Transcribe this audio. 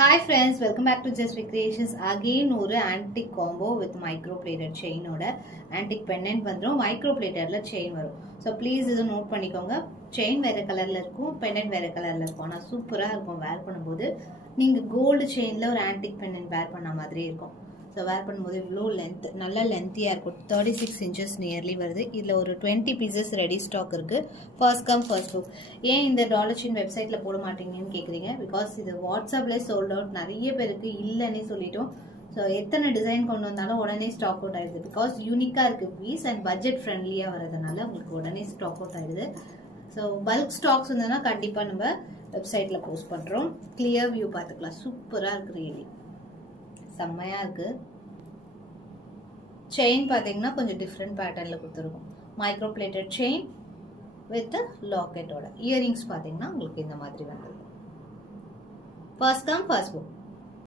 Hi friends, welcome back to Just Recreations. Again ஒரு antique combo with microplated chain ஓட antique pendant வந்துரும். microplated chain வரும். So please இது note பண்ணிக்கோங்க. chain வேற கலர்ல இருக்கும், pendant வேற கலர்ல இருக்கும். ஆனா சூப்பரா இருக்கும் வேர் பண்ணும்போது. நீங்க கோல்டு செயின்ல ஒரு antique pendant வேர் பண்ண மாதிரி இருக்கும். ஸோ வேர் பண்ணும்போது இவ்வளோ லென்த் நல்ல லென்த்தியாக இருக்கும். 36 inches நியர்லி வருது. இதில் ஒரு 20 pieces ரெடி ஸ்டாக் இருக்குது. First come first book. ஏன் இந்த டாலர் செயின் வெப்சைட்டில் போட மாட்டீங்கன்னு கேட்குறீங்க. பிகாஸ் இது வாட்ஸ்அப்பில் சோல்ட் அவுட், நிறைய பேருக்கு இல்லைன்னே சொல்லிட்டோம். ஸோ எத்தனை டிசைன் கொண்டு வந்தாலும் உடனே ஸ்டாக் அவுட் ஆகிடுது. பிகாஸ் யூனிக்காக இருக்குது பீஸ் அண்ட் பட்ஜெட் ஃப்ரெண்ட்லியாக வரதுனால உங்களுக்கு உடனே ஸ்டாக் அவுட் ஆகிடுது. ஸோ பல்க் ஸ்டாக்ஸ் இருந்ததுன்னா கண்டிப்பாக நம்ம வெப்சைட்டில் போஸ்ட் பண்ணுறோம். கிளியர் வியூ பார்த்துக்கலாம். சூப்பராக இருக்குது, ரியலி செம்மையாக இருக்குது. செயின் பார்த்தீங்கன்னா கொஞ்சம் டிஃப்ரெண்ட் பேட்டர்னில் கொடுத்துருக்கும். மைக்ரோ பிளேட்டட் செயின் வித் லாக்கெட்டோட. இயரிங்ஸ் பார்த்தீங்கன்னா உங்களுக்கு இந்த மாதிரி வந்தது. First come first book.